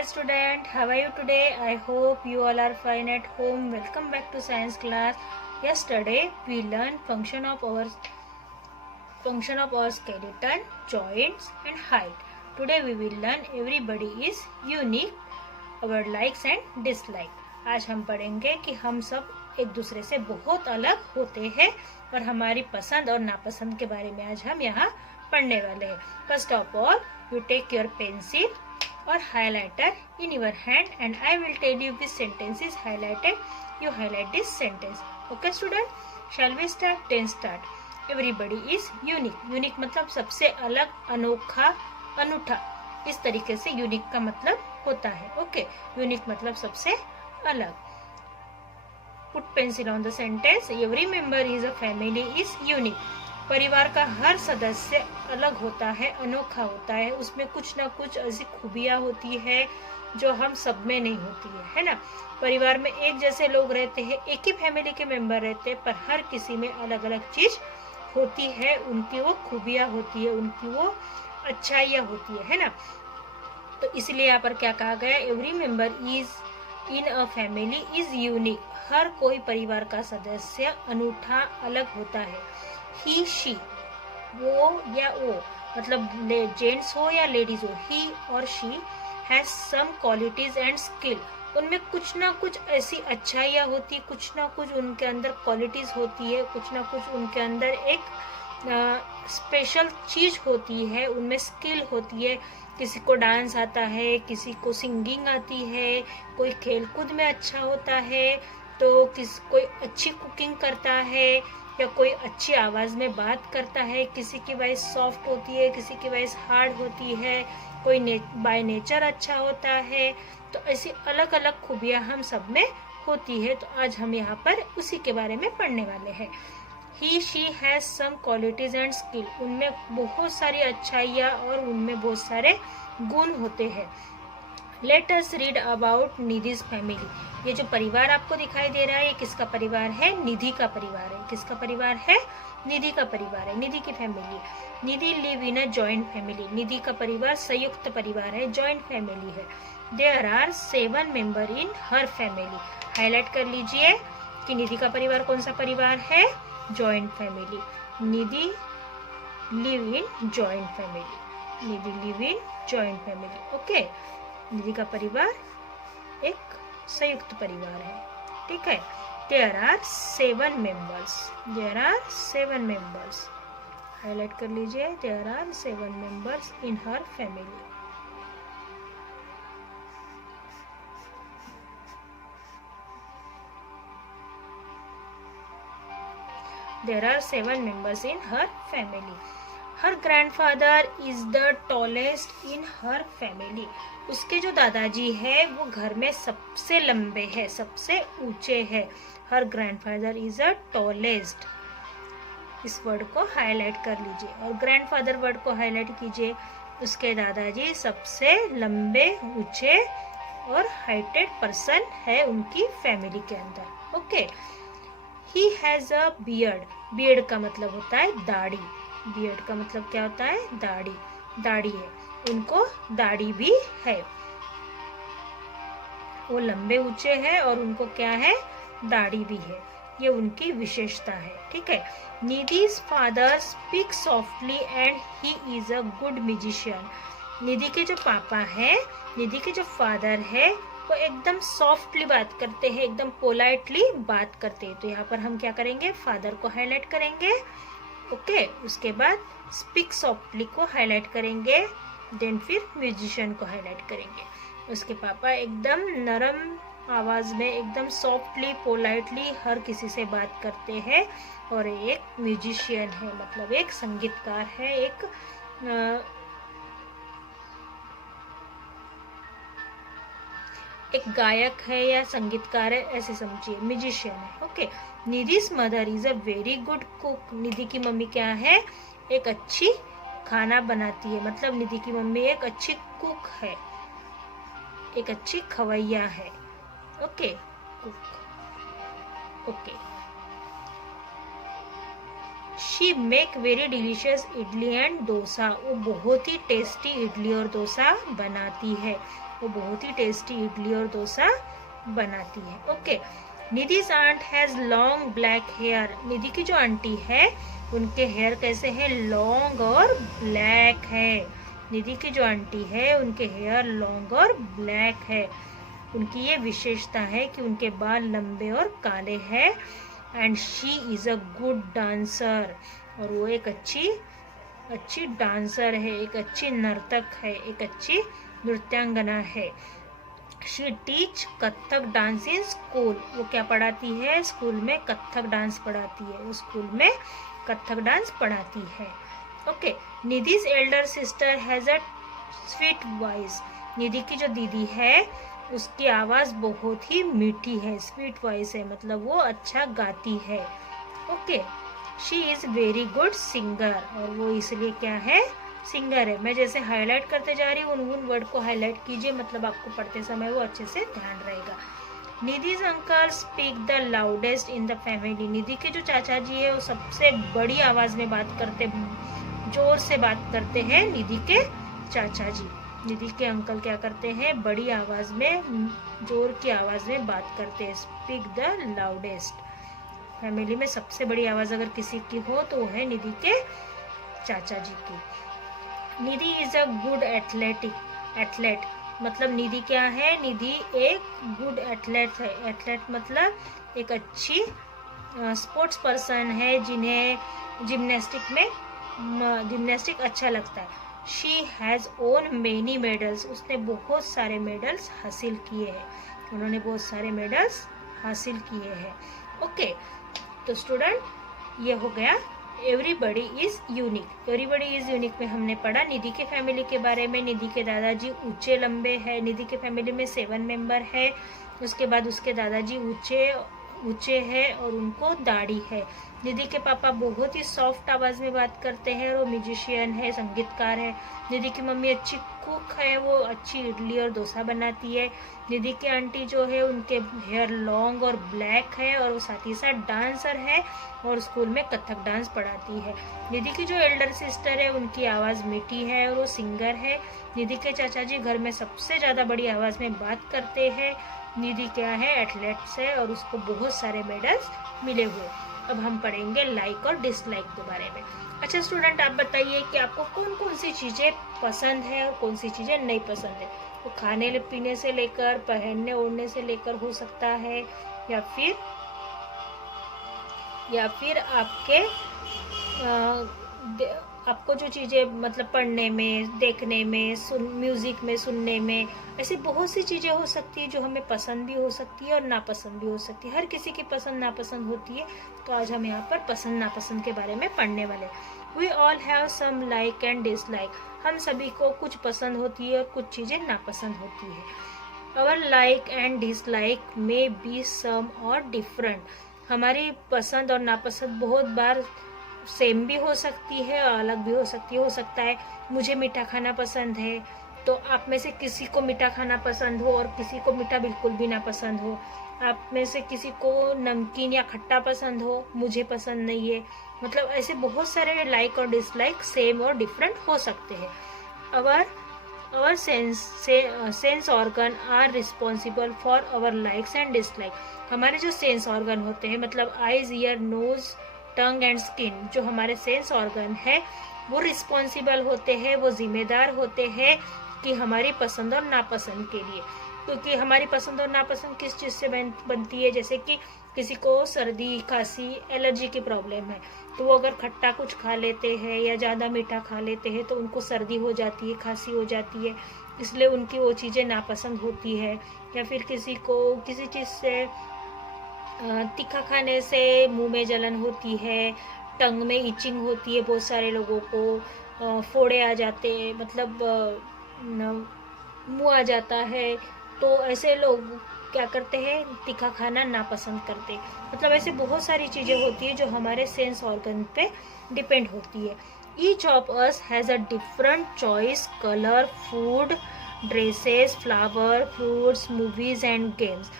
dear student, how are you today? I hope you all are fine at home. Welcome back to science class. Yesterday we learned function of our skeleton, joints and height. Today we will learn everybody is unique, our likes and dislike. आज हम पढ़ेंगे कि हम सब एक दूसरे से बहुत अलग होते हैं और हमारी पसंद और नापसंद के बारे में आज हम यहाँ पढ़ने वाले हैं. First of all, you take your pencil or highlighter in your hand and I will tell you which sentence is highlighted. You highlight this sentence. Okay student, shall we start? Then start. Everybody is unique. Unique मतलब सबसे अलग, अनोखा, अनूठा. इस तरीके से unique का मतलब होता है. Okay, unique मतलब सबसे अलग. Put pencil on the sentence. Every member is a family is unique. परिवार का हर सदस्य अलग होता है, अनोखा होता है. उसमें कुछ ना कुछ ऐसी खूबियां होती है जो हम सब में नहीं होती है ना. परिवार में एक जैसे लोग रहते हैं, एक ही फैमिली के मेंबर रहते हैं, पर हर किसी में अलग अलग चीज होती है. उनकी वो खूबियां होती है, उनकी वो अच्छाइयां होती है ना. तो इसलिए यहाँ पर क्या कहा गया? Every member is in a family is unique. हर कोई परिवार का सदस्य अनूठा, अलग होता है. ही शी, वो या वो, मतलब जेंट्स हो या लेडीज हो, ही और she has some qualities and skill. उनमें कुछ ना कुछ ऐसी अच्छाइयाँ होती, कुछ ना कुछ उनके अंदर क्वालिटीज होती है, कुछ ना कुछ उनके अंदर एक स्पेशल चीज होती है, उनमें स्किल होती है. किसी को डांस आता है, किसी को सिंगिंग आती है, कोई खेलकूद में अच्छा होता है, तो कोई अच्छी कुकिंग करता है, या कोई अच्छी आवाज में बात करता है. किसी की वॉइस सॉफ्ट होती है, किसी की वॉइस हार्ड होती है, कोई बाय नेचर अच्छा होता है. तो ऐसी अलग अलग खूबियां हम सब में होती है. तो आज हम यहाँ पर उसी के बारे में पढ़ने वाले हैं. He she has some qualities and skill. उनमें बहुत सारी अच्छाइयाँ और उनमें बहुत सारे गुण होते हैं. Let us read about Nidhi's family. ये जो परिवार आपको दिखाई दे रहा है, ये किसका परिवार है? निधि का परिवार है. किसका परिवार है? निधि का परिवार है, निधि की family. Nidhi live in a joint family. Nidhi का परिवार संयुक्त परिवार है, जॉइंट फैमिली है. There are 7 member in her family. Highlight कर लीजिए कि निधि का परिवार कौन सा परिवार है? Joint family. Nidhi live in joint family. Nidhi live in joint family. Okay, Nidhi का परिवार एक संयुक्त परिवार है. ठीक है. There are 7 members. There are 7 members. Highlight कर लीजिए. There are 7 members in her family. There are 7 members in her family. Her grandfather is the tallest in her family. उसके जो दादाजी है वो घर में सबसे लंबे हैं, सबसे ऊंचे हैं. Her grandfather is a tallest. इस वर्ड को हाईलाइट कर लीजिए और ग्रैंडफादर वर्ड को हाईलाइट कीजिए. उसके दादाजी सबसे लंबे, ऊंचे और हाइटेड पर्सन है उनकी फैमिली के अंदर. Okay. He has a beard. Beard का मतलब होता है दाढ़ी. बियर्ड का मतलब क्या होता है? दाढ़ी. दाढ़ी है, उनको दाढ़ी भी है. वो लंबे ऊंचे हैं और उनको क्या है? दाढ़ी भी है. ये उनकी विशेषता है. ठीक है. Nidhi's father speaks softly and he is a good musician. निधि के जो पापा है, निधि के जो फादर है, वो एकदम सॉफ्टली बात करते हैं, एकदम पोलाइटली बात करते हैं. तो यहाँ पर हम क्या करेंगे? फादर को हाईलाइट करेंगे. ओके. उसके बाद स्पीक सॉफ्टली को हाईलाइट करेंगे. देन फिर म्यूजिशियन को हाईलाइट करेंगे. उसके पापा एकदम नरम आवाज में, एकदम सॉफ्टली, पोलाइटली हर किसी से बात करते हैं. और एक म्यूजिशियन है, मतलब एक संगीतकार है, एक गायक है या संगीतकार है, ऐसे समझिए. म्यूजिशियन है. Okay. Nidhi's mother is a very good cook. Nidhi की मम्मी क्या है? एक अच्छी खाना बनाती है. मतलब निधि की मम्मी एक अच्छी कुक है, एक अच्छी खवैया है. Okay. Cook. Okay. She make very delicious idli and dosa. वो बहुत ही टेस्टी इडली और डोसा बनाती है. वो बहुत ही टेस्टी इडली और डोसा बनाती है। Okay, Nidhi's aunt has long black hair। Nidhi की जो आंटी है उनके हेयर कैसे है, लॉन्ग और ब्लैक है। निधि की जो आंटी है उनके हेयर लॉन्ग और ब्लैक है। उनकी ये विशेषता है कि उनके बाल लंबे और काले हैं। And she is a good dancer, और वो एक अच्छी डांसर है, एक अच्छी नर्तक है, एक अच्छी नृत्यांगना है। She teach Kathak dance in school. वो क्या पढ़ाती है, स्कूल में कथक डांस पढ़ाती है। वो स्कूल में कथक डांस पढ़ाती है। Okay, Nidhi's elder sister has a sweet voice. Nidhi की जो दीदी है उसकी आवाज बहुत ही मीठी है, स्वीट वॉइस है, मतलब वो अच्छा गाती है। Okay, she is very good singer, और वो इसलिए क्या है, सिंगर है। मैं जैसे हाईलाइट करते जा रही हूँ उन वर्ड को हाईलाइट कीजिए, मतलब आपको पढ़ते समय वो अच्छे से ध्यान रहेगा। Nidhi's uncle speak the loudest in the family. Nidhi के जो चाचा जी है वो सबसे बड़ी आवाज में बात करते, जोर से बात करते हैं निधि के चाचा जी। निधि के अंकल क्या करते हैं, बड़ी आवाज में, जोर की आवाज में बात करते हैं। Speak the loudest. फैमिली में सबसे बड़ी आवाज अगर किसी की हो तो वो है निधि के चाचा जी की। निधि इज अ गुड एथलेट, मतलब निधि क्या है, निधि एक गुड एथलेट है। एथलेट मतलब एक अच्छी स्पोर्ट्स पर्सन है जिन्हें जिम्नास्टिक अच्छा लगता है। She has own many medals. उसने बहुत सारे मेडल्स हासिल किए हैं। उन्होंने बहुत सारे मेडल्स हासिल किए हैं। ओके, तो स्टूडेंट ये हो गया everybody is unique. Everybody is unique में हमने पढ़ा निधि के फैमिली के बारे में। निधि के दादाजी ऊंचे लंबे हैं। निधि के फैमिली में 7 मेंबर है। उसके बाद उसके दादाजी ऊंचे हैं और उनको दाढ़ी है। निधि के पापा बहुत ही सॉफ्ट आवाज में बात करते हैं और वो म्यूजिशियन है, संगीतकार है। निधि की मम्मी अच्छी कुक है, वो अच्छी इडली और डोसा बनाती है। निधि की आंटी जो है उनके हेयर लॉन्ग और ब्लैक है और वो साथ ही साथ डांसर है और स्कूल में कथक डांस पढ़ाती है। निधि की जो एल्डर सिस्टर है उनकी आवाज़ मीठी है और वो सिंगर है। निधि के चाचा जी घर में सबसे ज़्यादा बड़ी आवाज़ में बात करते हैं। निधि क्या है, एथलेट्स है और उसको बहुत सारे मेडल्स मिले हुए। अब हम पढ़ेंगे लाइक और डिसलाइक के बारे में। अच्छा स्टूडेंट, आप बताइए कि आपको कौन कौन सी चीज़ें पसंद है और कौन सी चीज़ें नहीं पसंद है। तो खाने पीने से लेकर पहनने ओढ़ने से लेकर हो सकता है, या फिर आपको जो चीज़ें मतलब पढ़ने में, देखने में, म्यूज़िक में, सुनने में, ऐसी बहुत सी चीज़ें हो सकती है जो हमें पसंद भी हो सकती है और नापसंद भी हो सकती है। हर किसी की पसंद नापसंद होती है। तो आज हम यहाँ पर पसंद नापसंद के बारे में पढ़ने वाले। We all have some like and dislike. हम सभी को कुछ पसंद होती है और कुछ चीज़ें नापसंद होती है। Our like and dislike may be same और डिफरेंट। हमारी पसंद और नापसंद बहुत बार सेम भी हो सकती है और अलग भी हो सकती है। हो सकता है मुझे मीठा खाना पसंद है तो आप में से किसी को मीठा खाना पसंद हो और किसी को मीठा बिल्कुल भी ना पसंद हो। आप में से किसी को नमकीन या खट्टा पसंद हो, मुझे पसंद नहीं है। मतलब ऐसे बहुत सारे लाइक और डिसलाइक सेम और डिफरेंट हो सकते हैं। Our sense organ are responsible for our likes and dislike. हमारे जो सेंस ऑर्गन होते हैं, मतलब eyes, ear, nose, tongue and skin, जो हमारे सेंस ऑर्गन है वो रिस्पॉन्सिबल होते हैं, वो जिम्मेदार होते हैं कि हमारी पसंद और नापसंद के लिए। क्योंकि हमारी पसंद और नापसंद किस चीज़ से बनती है, जैसे कि किसी को सर्दी, खांसी, एलर्जी की प्रॉब्लम है तो वो अगर खट्टा कुछ खा लेते हैं या ज़्यादा मीठा खा लेते हैं तो उनको सर्दी हो जाती है, खांसी हो जाती है, इसलिए उनकी वो चीज़ें नापसंद होती है। या फिर किसी को किसी चीज़ से तीखा खाने से मुंह में जलन होती है, टंग में इचिंग होती है, बहुत सारे लोगों को फोड़े आ जाते हैं, मतलब मुंह आ जाता है। तो ऐसे लोग क्या करते हैं, तीखा खाना नापसंद करते हैं। मतलब ऐसे बहुत सारी चीज़ें होती है जो हमारे सेंस ऑर्गन पे डिपेंड होती है। Each of us has a different choice, colour, food, dresses, flower, fruits, movies and games.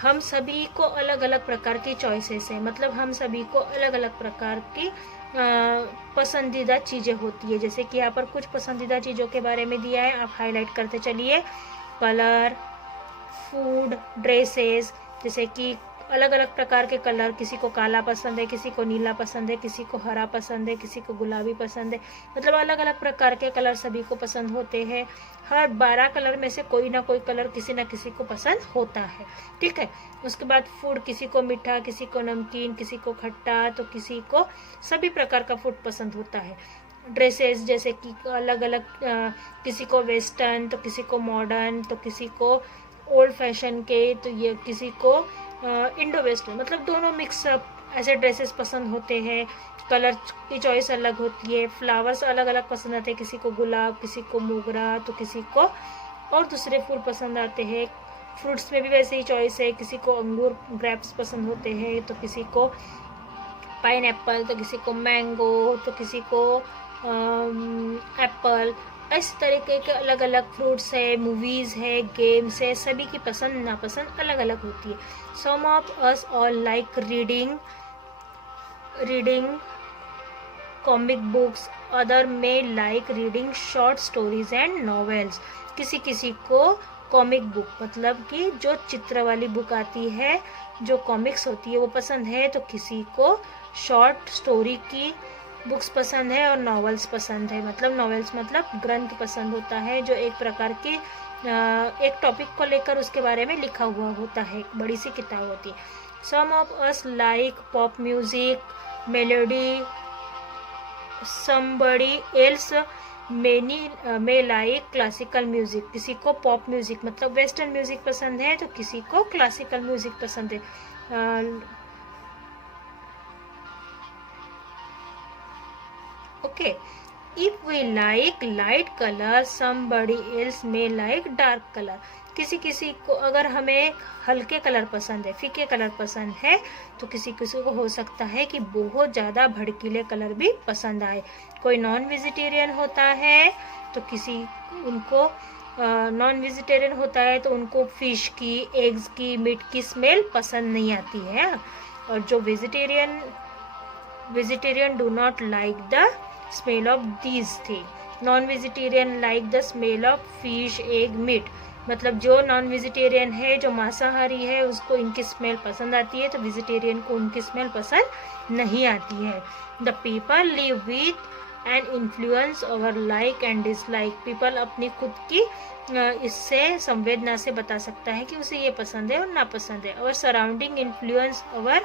हम सभी को अलग अलग प्रकार की चॉइसेस है, मतलब हम सभी को अलग अलग प्रकार की पसंदीदा चीज़ें होती है। जैसे कि यहाँ पर कुछ पसंदीदा चीज़ों के बारे में दिया है, आप हाईलाइट करते चलिए। कलर, फूड, ड्रेसेस, जैसे कि अलग अलग प्रकार के कलर, किसी को काला पसंद है, किसी को नीला पसंद है, किसी को हरा पसंद है, किसी को गुलाबी पसंद है, मतलब अलग अलग प्रकार के कलर सभी को पसंद होते हैं। हर 12 कलर में से कोई ना कोई कलर किसी ना किसी को पसंद होता है, ठीक है। उसके बाद फूड, किसी को मीठा, किसी को नमकीन, किसी को खट्टा, तो किसी को सभी प्रकार का फूड पसंद होता है। ड्रेसेस, जैसे कि अलग अलग, किसी को वेस्टर्न, तो किसी को मॉडर्न, तो किसी को ओल्ड फैशन के, तो ये किसी को इंडो वेस्टर्न, मतलब दोनों मिक्सअप ऐसे ड्रेसेस पसंद होते हैं। कलर की चॉइस अलग होती है। फ्लावर्स अलग अलग पसंद आते हैं, किसी को गुलाब, किसी को मोगरा, तो किसी को और दूसरे फूल पसंद आते हैं। फ्रूट्स में भी वैसे ही चॉइस है, किसी को अंगूर, ग्रेप्स पसंद होते हैं, तो किसी को पाइनएप्पल, तो किसी को मैंगो, तो किसी को एप्पल। इस तरीके के अलग अलग फ्रूट्स है, मूवीज है, गेम्स है, सभी की पसंद नापसंद अलग अलग होती है। Some of us all like reading comic books, other may like reading short stories and novels. किसी किसी को कॉमिक बुक, मतलब कि जो चित्र वाली बुक आती है, जो कॉमिक्स होती है, वो पसंद है, तो किसी को शॉर्ट स्टोरी की बुक्स पसंद है और नॉवेल्स पसंद है। मतलब नॉवेल्स मतलब ग्रंथ पसंद होता है, जो एक प्रकार की एक टॉपिक को लेकर उसके बारे में लिखा हुआ होता है, एक बड़ी सी किताब होती है। Some of us like pop music, melody, somebody else may like classical music. किसी को पॉप म्यूजिक मतलब वेस्टर्न म्यूजिक पसंद है, तो किसी को क्लासिकल म्यूजिक पसंद है। Okay, if we like light colour, somebody else may like dark colour. किसी किसी को अगर हमें हल्के कलर पसंद है, फीके कलर पसंद है, तो किसी किसी को हो सकता है कि बहुत ज़्यादा भड़कीले कलर भी पसंद आए। कोई नॉन वेजिटेरियन होता है, तो उनको नॉन वेजिटेरियन होता है, तो उनको फिश की, एग्स की, मीट की स्मेल पसंद नहीं आती है। और जो vegetarian do not like the smell of these thing. Non vegetarian like the smell of fish, egg, meat. मतलब जो नॉन वेजिटेरियन है, जो मांसाहारी है, उसको इनकी स्मेल पसंद आती है, तो वेजिटेरियन को उनकी स्मेल पसंद नहीं आती है। The people live with and influence over like and dislike. People अपनी खुद की इससे संवेदना से बता सकता है कि उसे ये पसंद है और नापसंद है। और surrounding influence over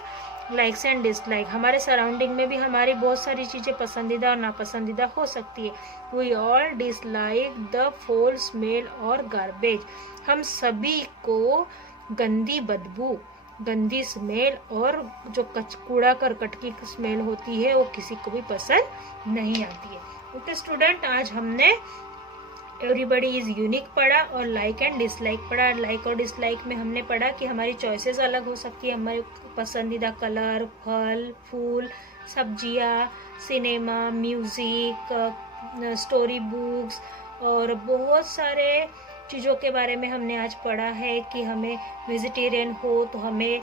likes and dislike. हमारे सराउंडिंग में भी हमारी बहुत सारी चीज़ें पसंदीदा और नापसंदीदा हो सकती है। वी ऑल डिसलाइक द फोल स्मेल और गार्बेज। हम सभी को गंदी बदबू, गंदी स्मेल और जो कूड़ा करकट की स्मेल होती है, वो किसी को भी पसंद नहीं आती है। ओके स्टूडेंट, आज हमने एवरीबडी इज यूनिक पढ़ा और लाइक एंड डिसलाइक पढ़ा। लाइक और डिसलाइक में हमने पढ़ा कि हमारी चॉइसेस अलग हो सकती है। हमारे पसंदीदा कलर, फल, फूल, सब्जियां, सिनेमा, म्यूजिक, स्टोरी बुक्स और बहुत सारे चीज़ों के बारे में हमने आज पढ़ा है कि हमें वेजिटेरियन हो तो हमें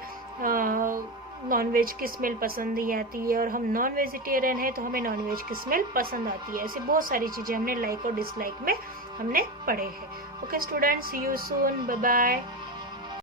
नॉनवेज की स्मेल पसंद नहीं आती है, और हम नॉन वेजिटेरियन है तो हमें नॉनवेज की स्मेल पसंद आती है। ऐसी बहुत सारी चीज़ें हमने लाइक और डिसलाइक में हमने पढ़े हैं। Okay students, see you soon, bye bye.